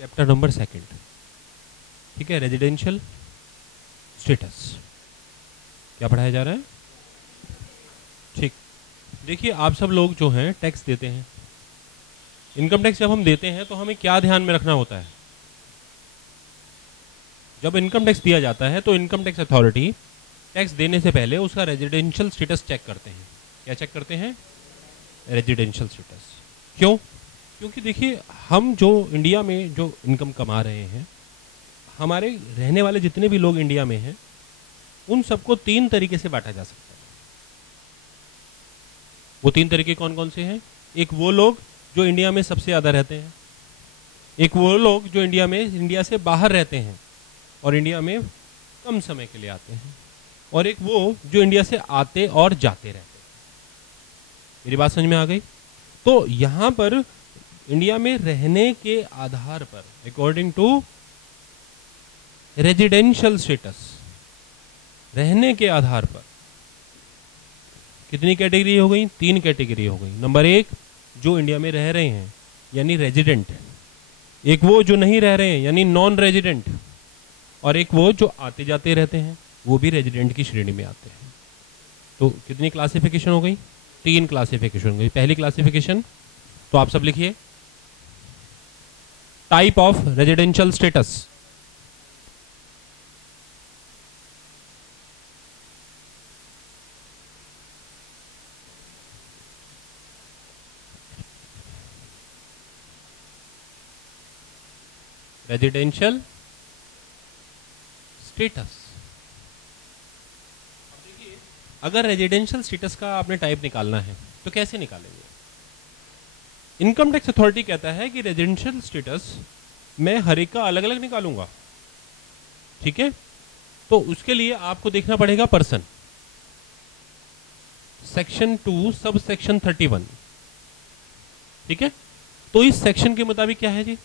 Chapter number 2, ठीक है, residential status. क्या पढ़ाया जा रहा है? ठीक, देखिए आप सब लोग जो हैं टैक्स देते हैं। इनकम टैक्स जब हम देते हैं तो हमें क्या ध्यान में रखना होता है? जब इनकम टैक्स दिया जाता है तो इनकम टैक्स अथॉरिटी टैक्स देने से पहले उसका रेजिडेंशियल स्टेटस चेक करते हैं। क्या चेक करते हैं? Residential status. क्यों? क्योंकि देखिए हम जो इंडिया में जो इनकम कमा रहे हैं, हमारे रहने वाले जितने भी लोग इंडिया में हैं, उन सबको 3 तरीके से बांटा जा सकता है। वो 3 तरीके कौन कौन से हैं? एक वो लोग जो इंडिया में सबसे ज़्यादा रहते हैं, एक वो लोग जो इंडिया से बाहर रहते हैं और इंडिया में कम समय के लिए आते हैं, और एक वो जो इंडिया से आते और जाते रहते हैं। मेरी बात समझ में आ गई? तो यहाँ पर इंडिया में रहने के आधार पर अकॉर्डिंग टू रेजिडेंशियल स्टेटस, रहने के आधार पर कितनी कैटेगरी हो गई? 3 कैटेगरी हो गई। नंबर 1 जो इंडिया में रह रहे हैं यानी रेजिडेंट, एक वो जो नहीं रह रहे हैं यानी नॉन रेजिडेंट, और एक वो जो आते जाते रहते हैं, वो भी रेजिडेंट की श्रेणी में आते हैं। तो कितनी क्लासिफिकेशन हो गई? 3 क्लासिफिकेशन हो गई। पहली क्लासिफिकेशन तो आप सब लिखिए, type of residential status. Residential status. अगर रेजिडेंशियल स्टेटस का आपने टाइप निकालना है तो कैसे निकालेंगे? इनकम टैक्स अथॉरिटी कहता है कि रेजिडेंशियल स्टेटस मैं हर एक का अलग अलग निकालूंगा, ठीक है? तो उसके लिए आपको देखना पड़ेगा पर्सन, सेक्शन 2 सब सेक्शन 31, ठीक है? तो इस सेक्शन के मुताबिक क्या है जी?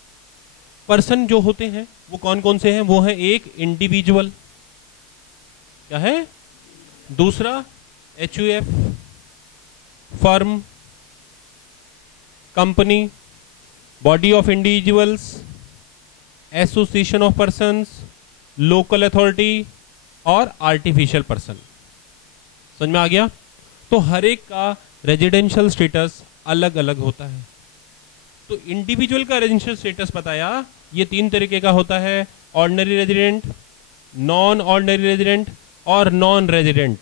पर्सन जो होते हैं वो कौन कौन से हैं? वो है एक इंडिविजुअल, क्या है? दूसरा HUF, firm, company, body of individuals, association of persons, local authority और आर्टिफिशियल पर्सन। समझ में आ गया? तो हर एक का रेजिडेंशियल स्टेटस अलग अलग होता है। तो इंडिविजुअल का रेजिडेंशियल स्टेटस बताया, ये 3 तरीके का होता है, ordinary resident, non ordinary resident और नॉन रेजिडेंट।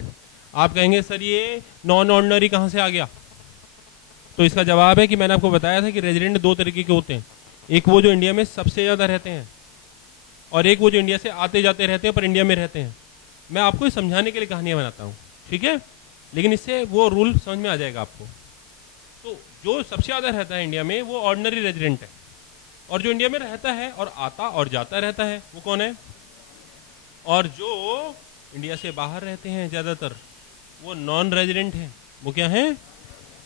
आप कहेंगे सर ये नॉन ऑर्डिनरी कहाँ से आ गया? तो इसका जवाब है कि मैंने आपको बताया था कि रेजिडेंट 2 तरीके के होते हैं, एक वो जो इंडिया में सबसे ज़्यादा रहते हैं और एक वो जो इंडिया से आते जाते रहते हैं पर इंडिया में रहते हैं। मैं आपको समझाने के लिए कहानियाँ बनाता हूँ, ठीक है? लेकिन इससे वो रूल समझ में आ जाएगा आपको। तो जो सबसे ज़्यादा रहता है इंडिया में वो ऑर्डिनरी रेजिडेंट है, और जो इंडिया में रहता है और आता और जाता रहता है वो कौन है? और जो इंडिया से बाहर रहते हैं ज़्यादातर वो नॉन रेजिडेंट है। वो क्या है?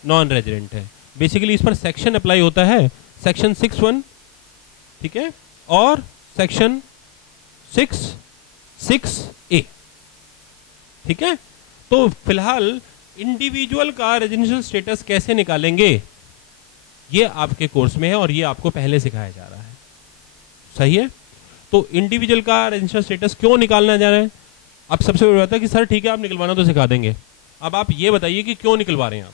नॉन रेजिडेंट है। बेसिकली इस पर सेक्शन अप्लाई होता है, सेक्शन 6(1), ठीक है, और सेक्शन 6(6)(a), ठीक है? तो फिलहाल इंडिविजुअल का रेजिडेंशियल स्टेटस कैसे निकालेंगे ये आपके कोर्स में है और ये आपको पहले सिखाया जा रहा है, सही है? तो इंडिविजुअल का रेजिडेंशियल स्टेटस क्यों निकालना जा रहे हैं? अब सबसे बड़ी बात है कि सर ठीक है आप निकलवाना तो सिखा देंगे, अब आप ये बताइए कि क्यों निकलवा रहे हैं आप,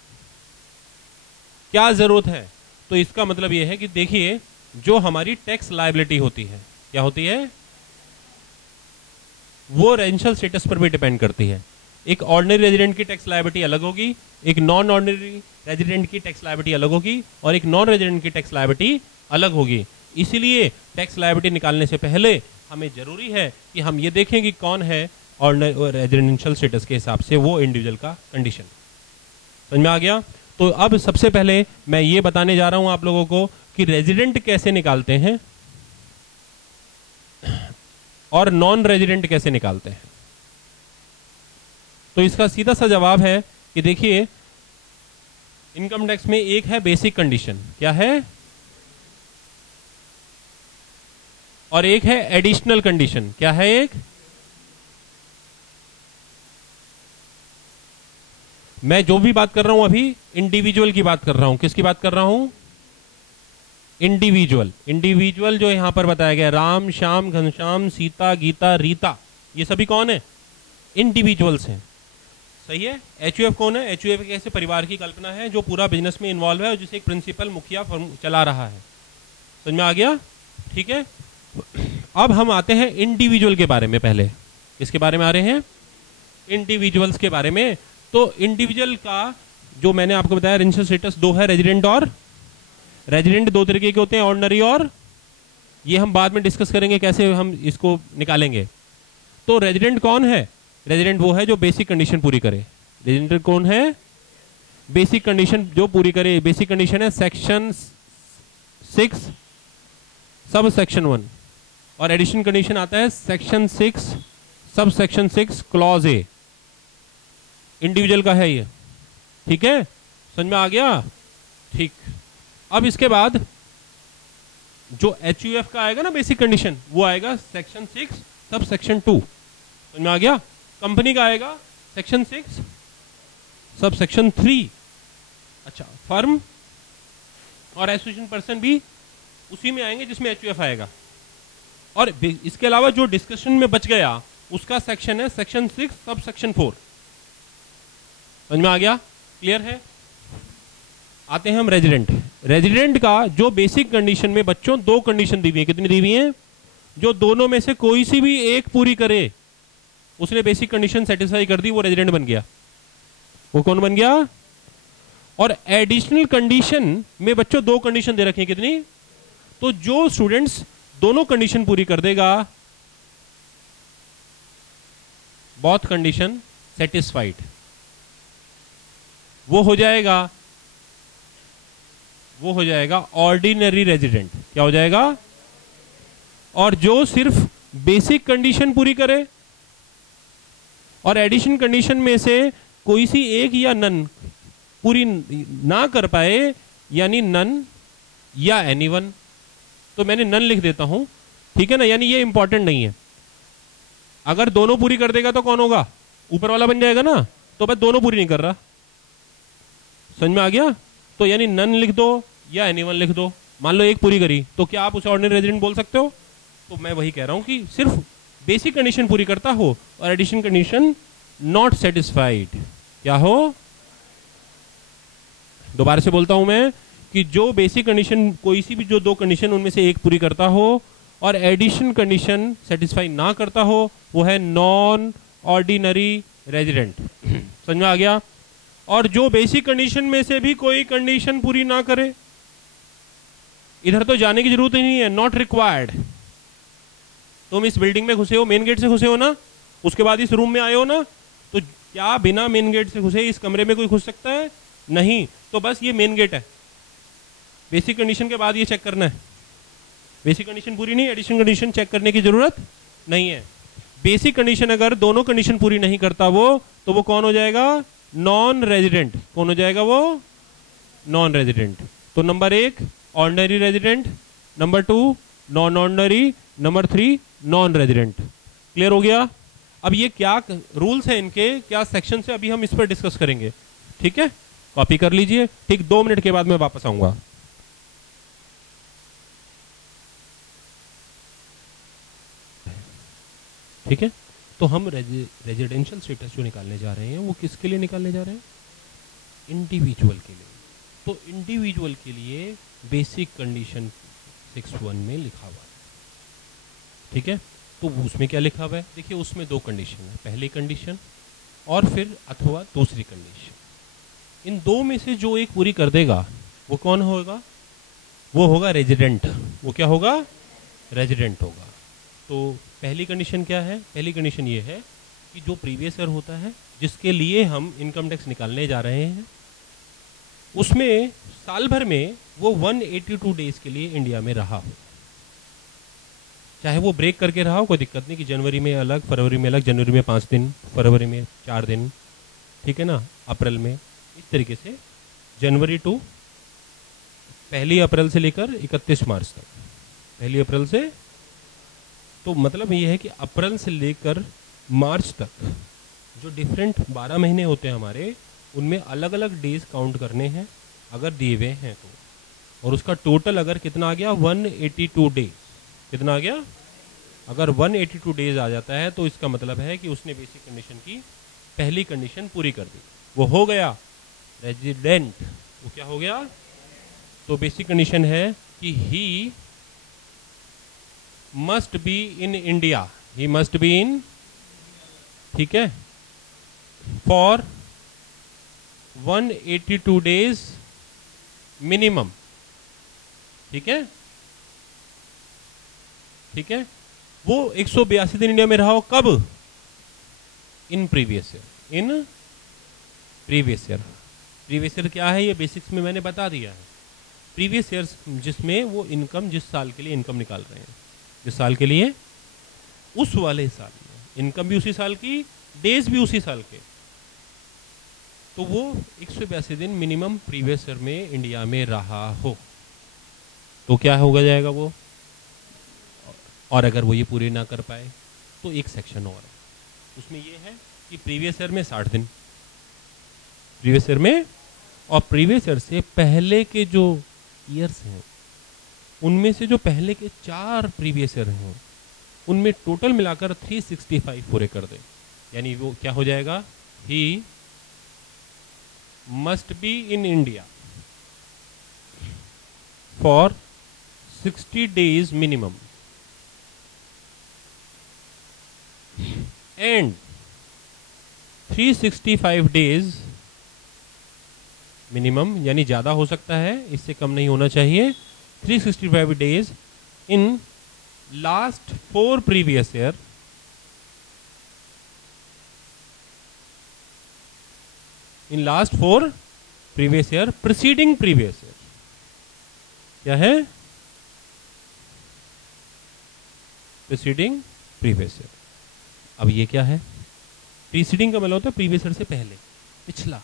क्या जरूरत है? तो इसका मतलब ये है कि देखिए जो हमारी टैक्स लायबिलिटी होती है, क्या होती है? वो रेजिडेंशियल स्टेटस पर भी डिपेंड करती है। एक ऑर्डिनरी रेजिडेंट की टैक्स लायबिलिटी अलग होगी, एक नॉन ऑर्डिनरी रेजिडेंट की टैक्स लायबिलिटी अलग होगी, और एक नॉन रेजिडेंट की टैक्स लायबिलिटी अलग होगी। इसीलिए टैक्स लायबिलिटी निकालने से पहले हमें जरूरी है कि हम ये देखें कि कौन है ऑर्डिनरी रेजिडेंशियल स्टेटस के हिसाब से वो इंडिविजुअल का कंडीशन। समझ में आ गया? तो अब सबसे पहले मैं ये बताने जा रहा हूं आप लोगों को कि रेजिडेंट कैसे निकालते हैं और नॉन रेजिडेंट कैसे निकालते हैं। तो इसका सीधा सा जवाब है कि देखिए इनकम टैक्स में एक है बेसिक कंडीशन, क्या है? और एक है एडिशनल कंडीशन, क्या है? एक मैं जो भी बात कर रहा हूं अभी इंडिविजुअल की बात कर रहा हूं। किसकी बात कर रहा हूं? इंडिविजुअल, इंडिविजुअल जो यहाँ पर बताया गया, राम श्याम घनश्याम सीता गीता रीता, ये सभी कौन है? इंडिविजुअल्स हैं। सही है। एचयूएफ कौन है? एचयूएफ एक ऐसे परिवार की कल्पना है जो पूरा बिजनेस में इन्वॉल्व है और जिसे एक प्रिंसिपल मुखिया चला रहा है। समझ में आ गया? ठीक है। अब हम आते हैं इंडिविजुअल के बारे में। पहले किसके बारे में आ रहे हैं? इंडिविजुअल्स के बारे में। तो इंडिविजुअल का जो मैंने आपको बताया रेजिडेंशियल स्टेटस दो है, रेजिडेंट और रेजिडेंट दो तरीके के होते हैं, ऑर्डिनरी और, ये हम बाद में डिस्कस करेंगे कैसे हम इसको निकालेंगे। तो रेजिडेंट कौन है? रेजिडेंट वो है जो बेसिक कंडीशन पूरी करे। रेजिडेंट कौन है? बेसिक कंडीशन जो पूरी करे। बेसिक कंडीशन है सेक्शन 6 सब सेक्शन 1, और एडिशन कंडीशन आता है section 6 sub section 6 clause A. Individual का है ये। ठीक है, समझ में आ गया? ठीक। अब इसके बाद जो एचयूएफ का आएगा ना बेसिक कंडीशन, वो आएगा सेक्शन 6 सब सेक्शन 2। समझ में आ गया? कंपनी का आएगा सेक्शन 6 सब सेक्शन 3। अच्छा, फर्म और एसोसिएशन पर्सन भी उसी में आएंगे जिसमें एचयूएफ आएगा। और इसके अलावा जो डिस्कशन में बच गया उसका सेक्शन है सेक्शन 6 सब सेक्शन 4। समझ में आ गया? क्लियर है? आते हैं हम रेजिडेंट। रेजिडेंट का जो बेसिक कंडीशन में बच्चों दो कंडीशन दी हुई है। कितनी दी हुई है? जो दोनों में से कोई सी भी एक पूरी करे, उसने बेसिक कंडीशन सेटिस्फाई कर दी, वो रेजिडेंट बन गया। वो कौन बन गया? और एडिशनल कंडीशन में बच्चों दो कंडीशन दे रखी है। कितनी? तो जो स्टूडेंट्स दोनों कंडीशन पूरी कर देगा, बोथ कंडीशन सेटिस्फाइड, वो हो जाएगा ऑर्डिनरी रेजिडेंट। क्या हो जाएगा? और जो सिर्फ बेसिक कंडीशन पूरी करे और एडिशन कंडीशन में से कोई सी एक या नन पूरी ना कर पाए, यानी नन या एनीवन, तो मैंने नन लिख देता हूं। ठीक है ना? यानी ये इंपॉर्टेंट नहीं है। अगर दोनों पूरी कर देगा तो कौन होगा? ऊपर वाला बन जाएगा ना। तो बस दोनों पूरी नहीं कर रहा। समझ में आ गया? तो यानी नन लिख दो या एनीवन लिख दो। मान लो एक पूरी करी, तो क्या आप उसे ऑर्डिनरी रेजिडेंट बोल सकते हो? तो मैं वही कह रहा हूं कि सिर्फ बेसिक कंडीशन पूरी करता हो और एडिशन कंडीशन नॉट सेटिस्फाइड, क्या हो? दोबारा से बोलता हूं मैं कि जो बेसिक कंडीशन कोई सी भी जो दो कंडीशन उनमें से एक पूरी करता हो और एडिशन कंडीशन सेटिस्फाई ना करता हो, वो है नॉन ऑर्डिनरी रेजिडेंट। समझ में आ गया? और जो बेसिक कंडीशन में से भी कोई कंडीशन पूरी ना करे, इधर तो जाने की जरूरत ही नहीं है, नॉट रिक्वायर्ड। तुम इस बिल्डिंग में घुसे हो, मेन गेट से घुसे हो ना, उसके बाद इस रूम में आए हो ना, तो क्या बिना मेन गेट से घुसे इस कमरे में कोई घुस सकता है? नहीं। तो बस ये मेन गेट है। बेसिक कंडीशन के बाद ये चेक करना है। बेसिक कंडीशन पूरी नहीं, एडिशन कंडीशन चेक करने की जरूरत नहीं है। बेसिक कंडीशन अगर दोनों कंडीशन पूरी नहीं करता वो, तो वो कौन हो जाएगा? Non resident. कौन हो जाएगा वो? Non resident. तो number 1 ordinary resident, number 2 non ordinary, number 3 non resident. Clear हो गया? अब ये क्या रूल्स हैं इनके, क्या सेक्शन से, अभी हम इस पर डिस्कस करेंगे। ठीक है, कॉपी कर लीजिए। ठीक, 2 मिनट के बाद मैं वापस आऊंगा। ठीक है, तो हम रेजिडेंशियल स्टेटस जो निकालने जा रहे हैं वो किसके लिए निकालने जा रहे हैं? इंडिविजुअल के लिए। तो इंडिविजुअल के लिए बेसिक कंडीशन 6(1) में लिखा हुआ है। ठीक है, तो उसमें क्या लिखा हुआ है? देखिए, उसमें दो कंडीशन है, पहली कंडीशन और फिर अथवा दूसरी कंडीशन। इन दो में से जो एक पूरी कर देगा वो कौन होगा? वो होगा रेजिडेंट। वो क्या होगा? रेजिडेंट होगा। तो पहली कंडीशन क्या है? पहली कंडीशन ये है कि जो प्रीवियस ईयर होता है जिसके लिए हम इनकम टैक्स निकालने जा रहे हैं, उसमें साल भर में वो 182 डेज के लिए इंडिया में रहा हो। चाहे वो ब्रेक करके रहा हो, कोई दिक्कत नहीं कि जनवरी में अलग, फरवरी में अलग, जनवरी में 5 दिन, फरवरी में 4 दिन, ठीक है ना, अप्रैल में, इस तरीके से जनवरी टू 1 अप्रैल से लेकर 31 मार्च तक। 1 अप्रैल से, तो मतलब ये है कि अप्रैल से लेकर मार्च तक जो डिफरेंट 12 महीने होते हैं हमारे, उनमें अलग अलग डेज काउंट करने हैं अगर दिए हुए हैं तो। और उसका टोटल अगर कितना आ गया 182 डेज, कितना आ गया, अगर 182 डेज आ जाता है तो इसका मतलब है कि उसने बेसिक कंडीशन की पहली कंडीशन पूरी कर दी, वो हो गया रेजिडेंट। वो क्या हो गया, तो बेसिक कंडीशन है कि ही must be in India, he must be इन, ठीक है, फॉर 182 डेज मिनिमम, ठीक है, ठीक है। वो 182 दिन इंडिया में रहा हो, कब, इन प्रीवियस ईयर, इन प्रीवियस ईयर। प्रीवियस ईयर क्या है, ये बेसिक्स में मैंने बता दिया है। प्रीवियस ईयर जिसमें वो इनकम, जिस साल के लिए इनकम निकाल रहे हैं, जिस साल के लिए, उस वाले साल में इनकम भी उसी साल की, डेज भी उसी साल के, तो वो 182 दिन मिनिमम प्रीवियस ईयर में इंडिया में रहा हो तो क्या होगा जाएगा वो। और अगर वो ये पूरे ना कर पाए तो एक सेक्शन और है, उसमें ये है कि प्रीवियस ईयर में 60 दिन, प्रीवियस ईयर में, और प्रीवियस ईयर से पहले के जो ईयर्स हैं उनमें से जो पहले के 4 प्रीवियस ईयर हैं उनमें टोटल मिलाकर 365 पूरे कर दे। यानी वो क्या हो जाएगा, ही must be in India for 60 days minimum and 365 days minimum, यानी ज्यादा हो सकता है, इससे कम नहीं होना चाहिए, 365 days in last 4 previous year, in last 4 previous year preceding previous year. क्या है, प्रीसीडिंग प्रीवियस ईयर। अब ये क्या है, प्रीसीडिंग का मतलब होता है प्रीवियस ईयर से पहले, पिछला।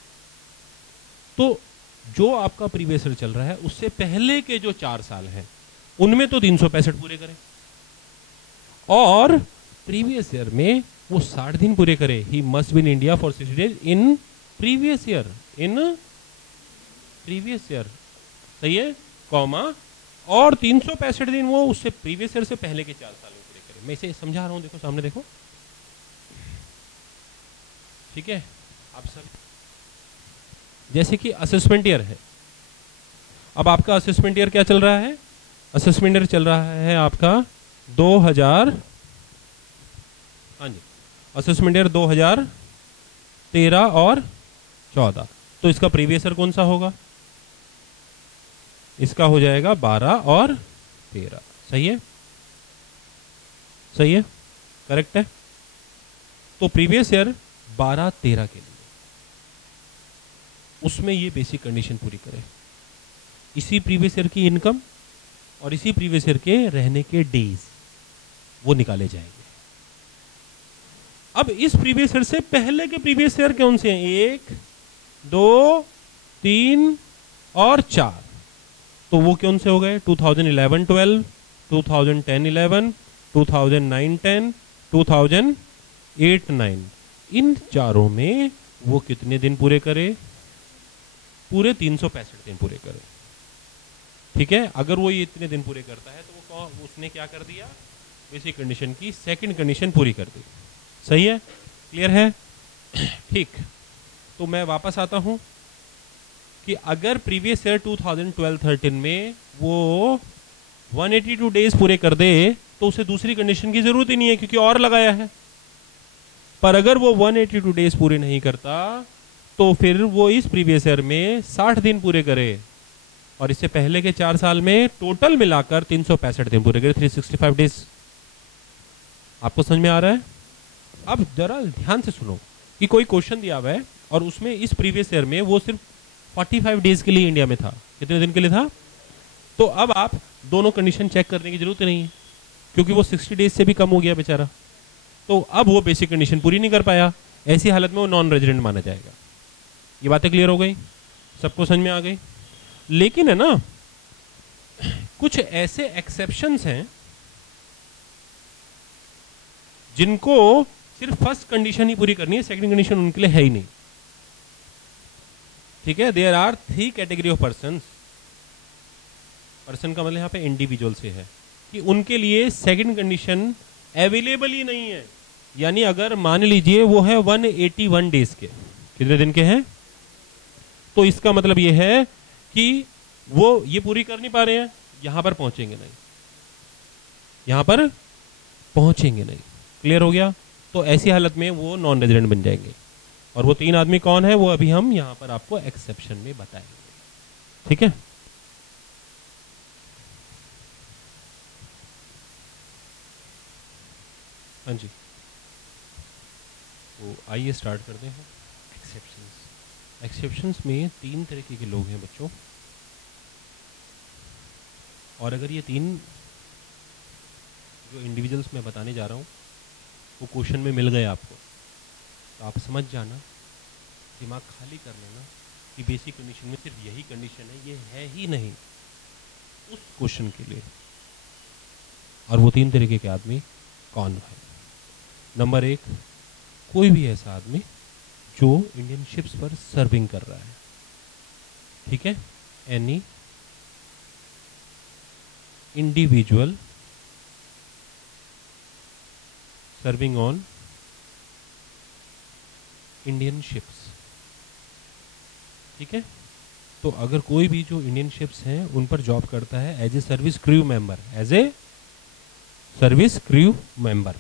तो जो आपका प्रीवियस ईयर चल रहा है उससे पहले के जो 4 साल हैं उनमें तो 365 पूरे करें, और प्रीवियस ईयर में वो 60 दिन पूरे करे। ही must be in India for 60 days in previous year, in previous year, सही है, कॉमा, और 365 दिन वो उससे प्रीवियस ईयर से पहले के 4 साल में पूरे करे। मैं इसे समझा रहा हूं, देखो सामने देखो, ठीक है। आप सब जैसे कि असेसमेंट ईयर है, अब आपका असेसमेंट ईयर क्या चल रहा है, असेसमेंट ईयर चल रहा है आपका 2000, हाँ जी, असेसमेंट ईयर 2013 और 14। तो इसका प्रीवियस ईयर कौन सा होगा, इसका हो जाएगा 12 और 13, सही है, सही है, करेक्ट है। तो प्रीवियस ईयर 12-13 के लिए उसमें ये बेसिक कंडीशन पूरी करे, इसी प्रीवियस ईयर की इनकम और इसी प्रीवियस ईयर के रहने के डेज वो निकाले जाएंगे। अब इस प्रीवियस ईयर से पहले के प्रीवियस ईयर कौन से हैं, 1, 2, 3 और 4, तो वो कौन से हो गए, 2011-12, 2010-11, 2009-10, 2008-9। इन चारों में वो कितने दिन पूरे करे, पूरे 365 दिन पूरे करे, ठीक है। अगर वो ये इतने दिन पूरे करता है तो वो उसने क्या कर दिया, बेसिक कंडीशन की सेकंड कंडीशन पूरी कर दी, सही है, क्लियर है, ठीक। तो मैं वापस आता हूं कि अगर प्रीवियस ईयर 2012-13 में वो 182 डेज पूरे कर दे तो उसे दूसरी कंडीशन की जरूरत ही नहीं है क्योंकि और लगाया है। पर अगर वो 182 डेज पूरे नहीं करता तो फिर वो इस प्रीवियस ईयर में 60 दिन पूरे करे और इससे पहले के 4 साल में टोटल मिलाकर 365 दिन पूरे करे, 365 डेज। आपको समझ में आ रहा है। अब जरा ध्यान से सुनो कि कोई क्वेश्चन दिया हुआ है और उसमें इस प्रीवियस ईयर में वो सिर्फ 45 डेज के लिए इंडिया में था, कितने दिन के लिए था, तो अब आप दोनों कंडीशन चेक करने की जरूरत नहीं है क्योंकि वो 60 डेज से भी कम हो गया बेचारा, तो अब वो बेसिक कंडीशन पूरी नहीं कर पाया, ऐसी हालत में वो नॉन रेजिडेंट माना जाएगा। ये बातें क्लियर हो गई, सबको समझ में आ गई। लेकिन है ना, कुछ ऐसे एक्सेप्शंस हैं जिनको सिर्फ फर्स्ट कंडीशन ही पूरी करनी है, सेकंड कंडीशन उनके लिए है ही नहीं, ठीक है। There are 3 category of persons person का मतलब यहाँ पे इंडिविजुअल से है कि उनके लिए सेकंड कंडीशन अवेलेबल ही नहीं है। यानी अगर मान लीजिए वो है 181 डेज के, कितने दिन के हैं, तो इसका मतलब ये है कि वो ये पूरी कर नहीं पा रहे हैं, यहां पर पहुंचेंगे नहीं, यहां पर पहुंचेंगे नहीं। क्लियर हो गया? तो ऐसी हालत में वो नॉन रेजिडेंट बन जाएंगे। और वो 3 आदमी कौन है वो अभी हम यहां पर आपको एक्सेप्शन में बताएंगे। ठीक है? हाँ जी, तो आइए स्टार्ट करते हैं। एक्सेप्शंस। एक्सेप्शंस में 3 तरीके के लोग हैं बच्चों, और अगर ये 3 जो इंडिविजुअल्स मैं बताने जा रहा हूँ वो क्वेश्चन में मिल गए आपको, तो आप समझ जाना, दिमाग खाली कर लेना कि बेसिक कंडीशन में सिर्फ यही कंडीशन है, ये है ही नहीं उस क्वेश्चन के लिए। और वो 3 तरीके के आदमी कौन है? नंबर 1, कोई भी ऐसा आदमी जो इंडियन शिप्स पर सर्विंग कर रहा है। ठीक है? Any individual serving on Indian ships. ठीक है? तो अगर कोई भी जो इंडियन शिप्स हैं उन पर जॉब करता है as a service crew member, as a service crew member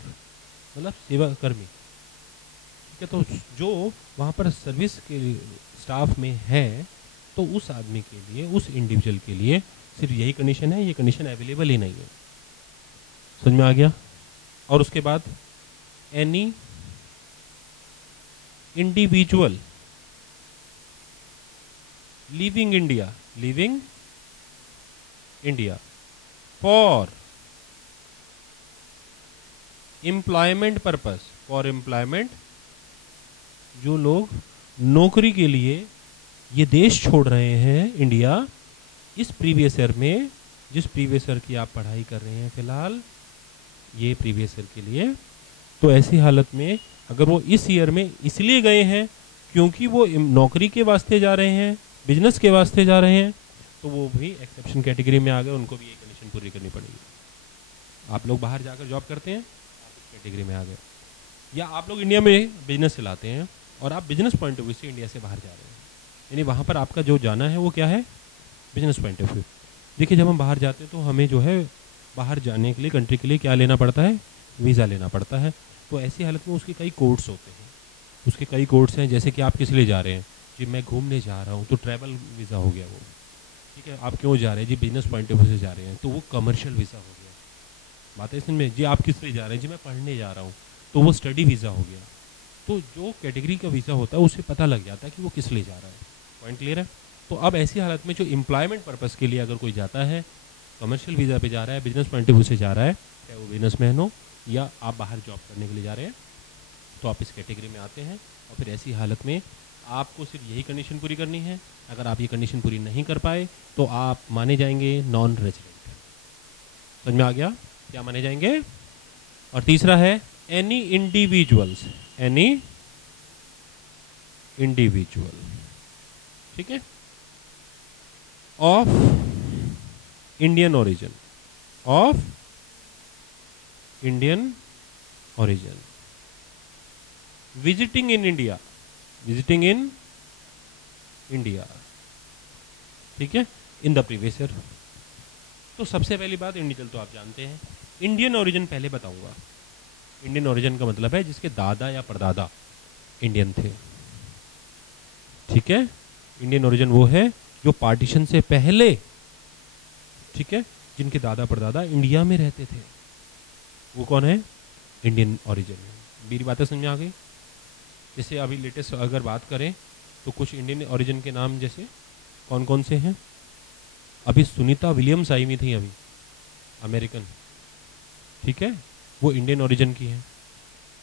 मतलब सेवा कर्मी। ठीक है? तो जो वहाँ पर सर्विस के स्टाफ में है, तो उस आदमी के लिए, उस इंडिविजुअल के लिए सिर्फ यही कंडीशन है, ये कंडीशन अवेलेबल ही नहीं है। समझ में आ गया? और उसके बाद any individual leaving India for employment purpose, for employment, जो लोग नौकरी के लिए ये देश छोड़ रहे हैं इंडिया, इस प्रीवियस ईयर में, जिस प्रीवियस ईयर की आप पढ़ाई कर रहे हैं फिलहाल, ये प्रीवियस ईयर के लिए, तो ऐसी हालत में अगर वो इस ईयर में इसलिए गए हैं क्योंकि वो नौकरी के वास्ते जा रहे हैं, बिजनेस के वास्ते जा रहे हैं, तो वो भी एक्सेप्शन कैटेगरी में आ गए, उनको भी ये कंडीशन पूरी करनी पड़ेगी। आप लोग बाहर जाकर जॉब करते हैं, आप इस कैटेगरी में आ गए। या आप लोग इंडिया में बिजनेस चलाते हैं और आप बिजनेस पॉइंट ऑफ व्यू से इंडिया से बाहर जा रहे हैं, यानी वहाँ पर आपका जो जाना है वो क्या है, बिजनेस पॉइंट ऑफ व्यू। देखिए, जब हम बाहर जाते हैं तो हमें जो है बाहर जाने के लिए, कंट्री के लिए क्या लेना पड़ता है, वीज़ा लेना पड़ता है। तो ऐसी हालत में उसके कई कोड्स होते हैं, उसके कई कोड्स हैं। जैसे कि आप किस लिए जा रहे हैं जी, मैं घूमने जा रहा हूँ, तो ट्रैवल वीज़ा हो गया वो। ठीक है? आप क्यों जा रहे हैं जी, बिजनेस पॉइंट ऑफ व्यू से जा रहे हैं, तो वो कमर्शियल वीज़ा हो गया। बात है इसमें। जी आप किस लिए जा रहे हैं जी, मैं पढ़ने जा रहा हूँ, तो वो स्टडी वीज़ा हो गया। तो जो कैटेगरी का वीज़ा होता है उससे पता लग जाता है कि वो किस लिए जा रहा है। पॉइंट क्लियर है? तो अब ऐसी हालत में जो एम्प्लॉयमेंट पर्पज़ के लिए अगर कोई जाता है, कमर्शियल वीज़ा पे जा रहा है, बिजनेस पॉइंट ऑफ व्यू से जा रहा है, चाहे वो बिजनेसमैन हो या आप बाहर जॉब करने के लिए जा रहे हैं, तो आप इस कैटेगरी में आते हैं। और फिर ऐसी हालत में आपको सिर्फ यही कंडीशन पूरी करनी है। अगर आप ये कंडीशन पूरी नहीं कर पाए तो आप माने जाएंगे नॉन रेजिडेंट। समझ में आ गया? क्या माने जाएंगे? और तीसरा है एनी इंडिविजुअल्स, एनी इंडिविजुअल, ठीक है, of Indian origin, of Indian origin, visiting in India, visiting in India, ठीक है, इन द प्रीवियस ईयर। तो सबसे पहली बात, इंडिविजुअल तो आप जानते हैं। इंडियन ओरिजिन पहले बताऊंगा। इंडियन ओरिजिन का मतलब है जिसके दादा या परदादा इंडियन थे। ठीक है? इंडियन ओरिजिन वो है जो पार्टीशन से पहले, ठीक है, जिनके दादा परदादा इंडिया में रहते थे, वो कौन है? Indian origin. मेरी बातें समझ में आ गई? जैसे अभी लेटेस्ट अगर बात करें तो कुछ इंडियन ओरिजिन के नाम जैसे कौन कौन से हैं? अभी सुनीता विलियम्स आई हुई थी अभी, अमेरिकन, ठीक है, वो इंडियन ओरिजिन की हैं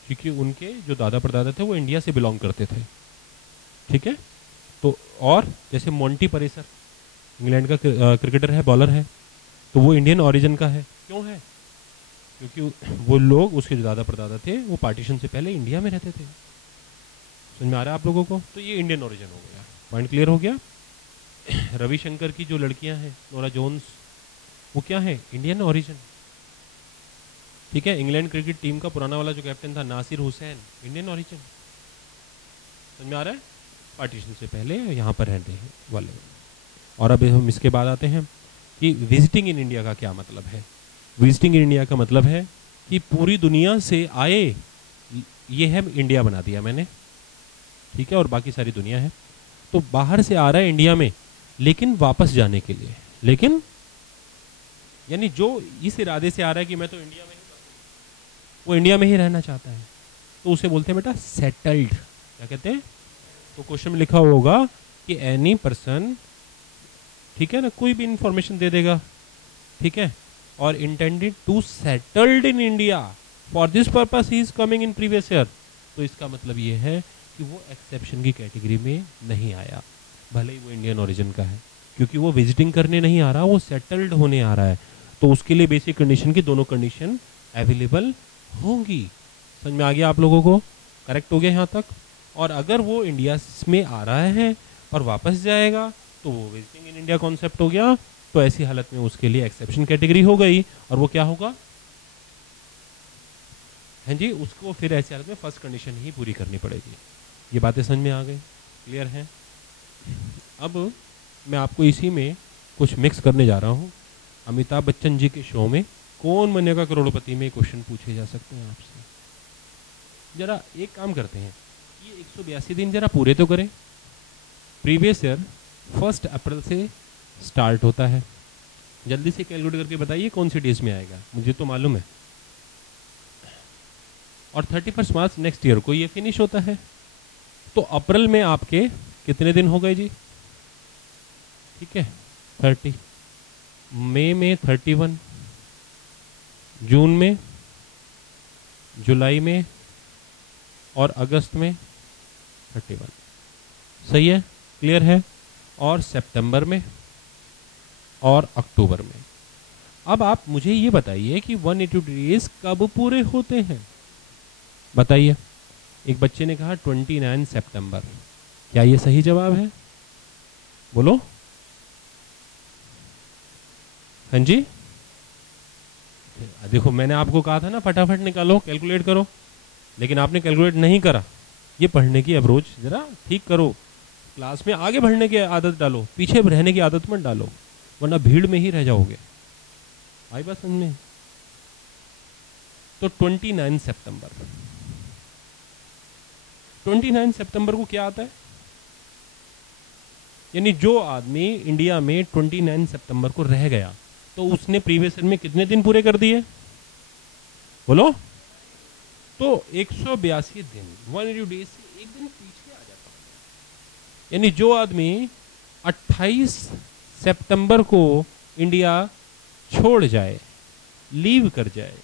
क्योंकि उनके जो दादा परदादा थे वो इंडिया से बिलोंग करते थे। ठीक है? तो और जैसे मोंटी परेसर इंग्लैंड का क्रिकेटर है, बॉलर है, तो वो इंडियन ओरिजिन का है। क्यों है? क्योंकि वो लोग, उसके जो दादा परदादा थे, वो पार्टीशन से पहले इंडिया में रहते थे। समझ में आ रहा है आप लोगों को? तो ये इंडियन ओरिजिन हो गया। पॉइंट क्लियर हो गया? रविशंकर की जो लड़कियां हैं, नोरा जोन्स, वो क्या है, इंडियन ओरिजिन। ठीक है, इंग्लैंड क्रिकेट टीम का पुराना वाला जो कैप्टन था नासिर हुसैन, इंडियन ओरिजिन। समझ में आ रहा है, पार्टीशन से पहले यहाँ पर रहते हैं वाले। और अब हम इसके बाद आते हैं कि विजिटिंग इन इंडिया का क्या मतलब है। विजिटिंग इन इंडिया का मतलब है कि पूरी दुनिया से आए, ये है इंडिया बना दिया मैंने, ठीक है, और बाकी सारी दुनिया है। तो बाहर से आ रहा है इंडिया में, लेकिन वापस जाने के लिए, लेकिन यानी जो इस इरादे से आ रहा है कि मैं तो इंडिया में ही, वो इंडिया में ही रहना चाहता है, तो उसे बोलते हैं बेटा सेटल्ड। क्या कहते हैं, तो क्वेश्चन में लिखा होगा कि एनी पर्सन, ठीक है ना, कोई भी इंफॉर्मेशन दे देगा, ठीक है, और intended to settled in India for this purpose he is coming in previous year. तो इसका मतलब ये है कि वो एक्सेप्शन की कैटेगरी में नहीं आया, भले ही वो इंडियन ओरिजिन का है, क्योंकि वो विजिटिंग करने नहीं आ रहा, वो सेटल्ड होने आ रहा है। तो उसके लिए बेसिक कंडीशन की दोनों कंडीशन अवेलेबल होंगी। समझ में आ गया आप लोगों को, करेक्ट हो गया यहाँ तक। और अगर वो इंडिया में आ रहा है और वापस जाएगा तो वो विजिटिंग इन इंडिया कॉन्सेप्ट हो गया। तो ऐसी हालत में उसके लिए एक्सेप्शन कैटेगरी हो गई, और वो क्या होगा, हैं जी, उसको फिर ऐसी हालत में फर्स्ट कंडीशन ही पूरी करनी पड़ेगी। ये बातें समझ में आ गई, क्लियर है। अब मैं आपको इसी में कुछ मिक्स करने जा रहा हूँ। अमिताभ बच्चन जी के शो में कौन बनेगा करोड़पति में क्वेश्चन पूछे जा सकते हैं आपसे। जरा एक काम करते हैं, ये 182 दिन जरा पूरे तो करें। प्रीवियस ईयर 1 अप्रैल से स्टार्ट होता है, जल्दी से कैलकुलेट करके बताइए कौन सी डेज में आएगा, मुझे तो मालूम है। और 31 मार्च नेक्स्ट ईयर को ये फिनिश होता है। तो अप्रैल में आपके कितने दिन हो गए जी, ठीक है 30, मई में 31, जून में, जुलाई में और अगस्त में 31। सही है, क्लियर है। और सितंबर में और अक्टूबर में। अब आप मुझे ये बताइए कि 180 डेज कब पूरे होते हैं, बताइए। एक बच्चे ने कहा 29 सितंबर, क्या ये सही जवाब है, बोलो। हाँ जी, देखो मैंने आपको कहा था ना फटाफट निकालो, कैलकुलेट करो, लेकिन आपने कैलकुलेट नहीं करा। ये पढ़ने की अप्रोच जरा ठीक करो, क्लास में आगे बढ़ने की आदत डालो, पीछे रहने की आदत मत डालो, वरना भीड़ में ही रह जाओगे। आई बात समझ में। तो 29 सितंबर, 29 सितंबर को क्या आता है, यानी जो आदमी इंडिया में 29 सितंबर को रह गया तो उसने प्रीवियस ईयर में कितने दिन पूरे कर दिए, बोलो। तो 182 दिन 180 डेज से एक दिन पीछे आ जाता है। यानी जो आदमी 28 सितंबर को इंडिया छोड़ जाए, लीव कर जाए,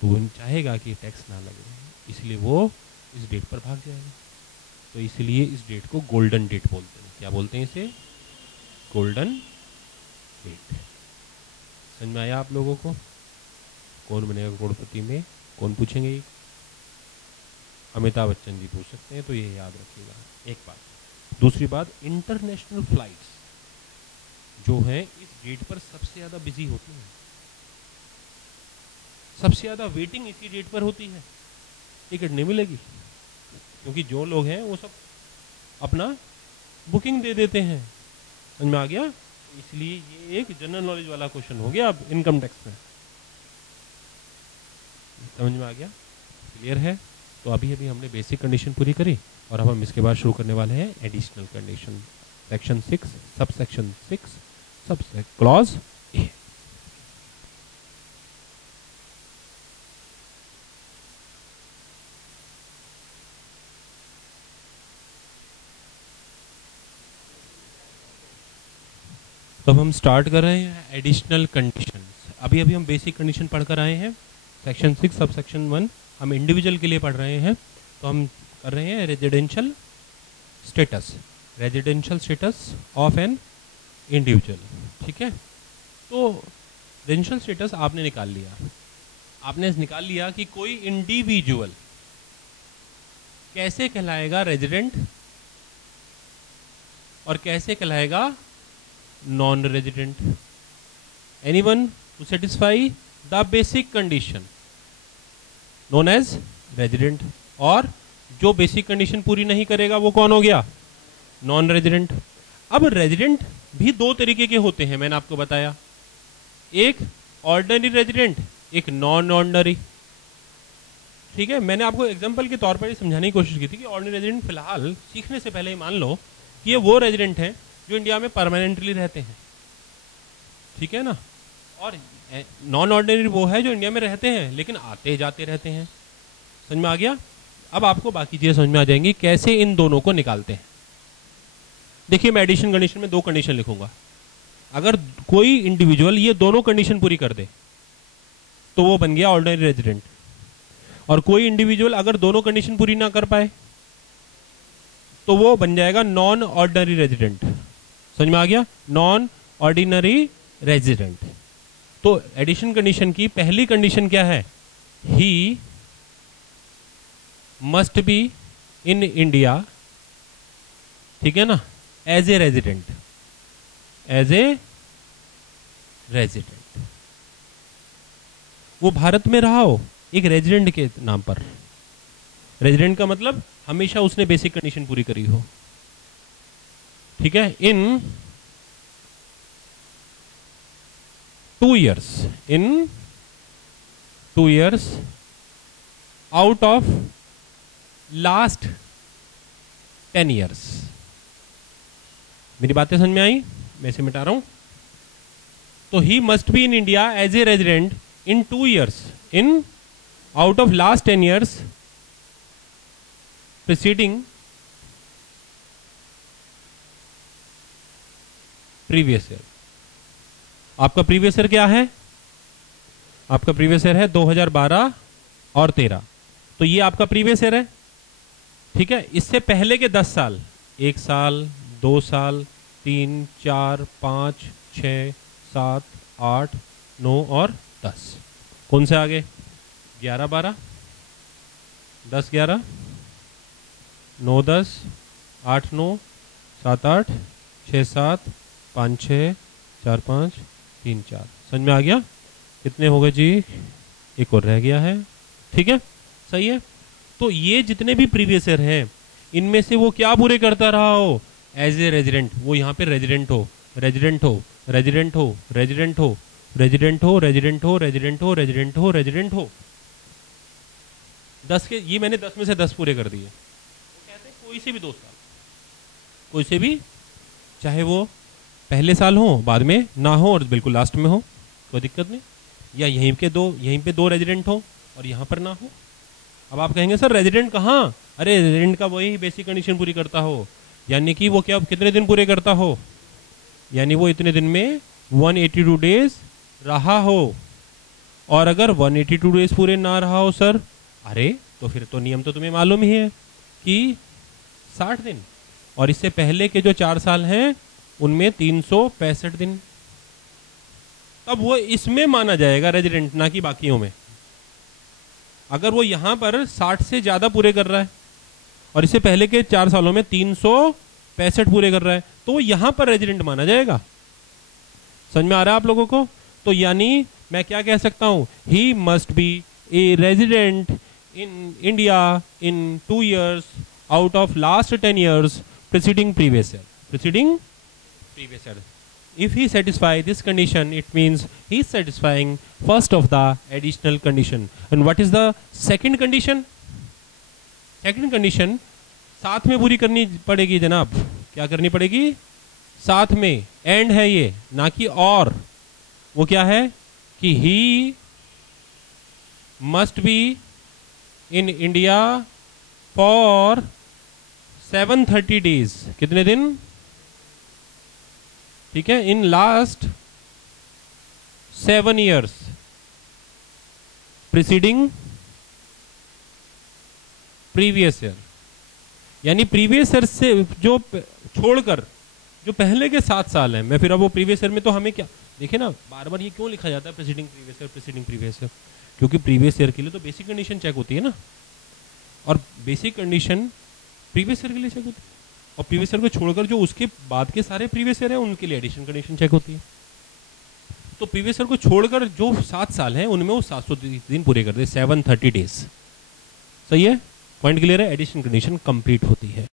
तो वो चाहेगा कि टैक्स ना लगे, इसलिए वो इस डेट पर भाग जाएगा। तो इसलिए इस डेट को गोल्डन डेट बोलते हैं। क्या बोलते हैं इसे, गोल्डन डेट। समझ में आया आप लोगों को। कौन बनेगा करोड़पति में कौन पूछेंगे, अमिताभ बच्चन जी पूछ सकते हैं, तो ये याद रखिएगा एक बात। दूसरी बात, इंटरनेशनल फ्लाइट्स जो हैं इस डेट पर सबसे ज़्यादा बिजी होती हैं, सबसे ज़्यादा वेटिंग इसी डेट पर होती है, टिकट नहीं मिलेगी, क्योंकि जो लोग हैं वो सब अपना बुकिंग दे देते हैं। समझ में आ गया। इसलिए ये एक जनरल नॉलेज वाला क्वेश्चन हो गया अब इनकम टैक्स में। समझ में आ गया, क्लियर है। तो अभी अभी हमने बेसिक कंडीशन पूरी करी, और अब हम इसके बाद शुरू करने वाले हैं additional condition, section 6 sub section 6 sub clause A. तो हम स्टार्ट कर रहे हैं एडिशनल कंडीशंस। अभी अभी हम बेसिक कंडीशन पढ़कर आए हैं, सेक्शन 6 सब सेक्शन 1 हम इंडिविजुअल के लिए पढ़ रहे हैं। तो हम कर रहे हैं residential status, residential status of an individual, ठीक है। तो रेजिडेंशियल स्टेटस आपने निकाल लिया, आपने निकाल लिया कि कोई इंडिविजुअल कैसे कहलाएगा रेजिडेंट और कैसे कहलाएगा non resident, anyone to satisfy the basic condition known as resident, और जो बेसिक कंडीशन पूरी नहीं करेगा वो कौन हो गया? Non resident. अब रेजिडेंट भी दो तरीके के होते हैं, मैंने आपको बताया, एक ऑर्डिनरी रेजिडेंट, एक नॉन ऑर्डिनरी। ठीक है, मैंने आपको एग्जांपल के तौर पर ये समझाने की कोशिश की थी कि ऑर्डिनरी रेजिडेंट फिलहाल सीखने से पहले ही मान लो कि ये वो रेजिडेंट हैं जो इंडिया में परमानेंटली रहते हैं, ठीक है ना, और नॉन ऑर्डिनरी वो है जो इंडिया में रहते हैं लेकिन आते जाते रहते हैं। समझ में आ गया? अब आपको बाकी चीज़ें समझ में आ जाएंगी कैसे इन दोनों को निकालते हैं। देखिए, मैं एडिशन कंडीशन में दो कंडीशन लिखूंगा। अगर कोई इंडिविजुअल ये दोनों कंडीशन पूरी कर दे तो वो बन गया ऑर्डिनरी रेजिडेंट, और कोई इंडिविजुअल अगर दोनों कंडीशन पूरी ना कर पाए तो वो बन जाएगा नॉन ऑर्डिनरी रेजिडेंट। समझ में आ गया? Non ordinary resident. तो एडिशन कंडीशन की पहली कंडीशन क्या है? He must be in India, ठीक है ना, as a resident, as a resident. वो भारत में रहा हो एक रेजिडेंट के नाम पर। रेजिडेंट का मतलब हमेशा उसने बेसिक कंडीशन पूरी करी हो, ठीक है। इन 2 years, in 2 years out of last 10 years। मेरी बातें समझ में आई? मैं इसे मिटा रहा हूं। तो he must be in India as a resident in 2 years, in out of last 10 years preceding previous year। आपका प्रीवियस ईयर क्या है? आपका प्रीवियस ईयर है 2012 और 13। तो ये आपका प्रीवियस ईयर है, ठीक है। इससे पहले के 10 साल, 1 साल, 2 साल, 3, 4, 5, 6, 7, 8, 9 और 10। कौन से आगे? 11, 12, 10, 11, 9, 10, 8, 9, 7, 8, 6, 7, 5, 6, 4, 5, 3, 4। समझ में आ गया? कितने हो गए जी? एक और रह गया है, ठीक है, सही है। तो ये जितने भी प्रीवियस ईयर हैं इनमें से वो क्या पूरे करता रहा हो? As a resident. वो यहाँ पे रेजिडेंट हो, रेजिडेंट हो, रेजिडेंट हो, रेजिडेंट हो, रेजिडेंट हो, रेजिडेंट हो, रेजिडेंट हो, रेजिडेंट हो, रेजिडेंट हो। 10 के ये मैंने 10 में से 10 पूरे कर दिए। वो कहते हैं कोई से भी 2 साल, कोई से भी, चाहे वो पहले साल हो, बाद में ना हो और बिल्कुल लास्ट में हो, कोई दिक्कत नहीं। या यहीं पे 2 रेजिडेंट हो और यहाँ पर ना हो। अब आप कहेंगे सर रेजिडेंट कहाँ? अरे रेजिडेंट का वही बेसिक कंडीशन पूरी करता हो, यानी कि वो क्या कितने दिन पूरे करता हो? यानी वो इतने दिन में 182 डेज रहा हो। और अगर 182 डेज पूरे ना रहा हो सर, अरे तो फिर तो नियम तो तुम्हें मालूम ही है कि 60 दिन, और इससे पहले के जो 4 साल हैं उनमें 365 दिन। तब वो इसमें माना जाएगा रेजिडेंट, ना कि बाकियों में। अगर वो यहां पर 60 से ज्यादा पूरे कर रहा है और इससे पहले के 4 सालों में 365 पूरे कर रहा है तो वो यहां पर रेजिडेंट माना जाएगा। समझ में आ रहा है आप लोगों को? तो यानी मैं क्या कह सकता हूं? ही must B A resident in India in 2 years out of last 10 years preceding previous year, preceding previous year। If he satisfy this condition, it means he is satisfying first of the additional condition। And what is the second condition? Second condition साथ में पूरी करनी पड़ेगी जनाब। क्या करनी पड़ेगी? साथ में, एंड है ये, ना कि और। वो क्या है कि he must be in India for 730 days। कितने दिन? ठीक है, in last 7 years preceding previous year. यानी प्रीवियस ईयर से जो छोड़कर जो पहले के 7 साल हैं, मैं फिर अब वो प्रीवियस ईयर में तो हमें क्या देखिए ना, बार बार ये क्यों लिखा जाता है preceding previous year, preceding previous year? क्योंकि प्रीवियस ईयर के लिए तो बेसिक कंडीशन चेक होती है ना, और बेसिक कंडीशन प्रीवियस ईयर के लिए चेक होती है। और प्रीवियस ईयर को छोड़कर जो उसके बाद के सारे प्रीवियस ईयर है उनके लिए एडिशन कंडीशन चेक होती है। तो प्रीवियस ईयर को छोड़कर जो 7 साल हैं उनमें वो 730 दिन पूरे करते हैं, 730 डेज। सही है, पॉइंट क्लियर है, एडिशन कंडीशन कंप्लीट होती है।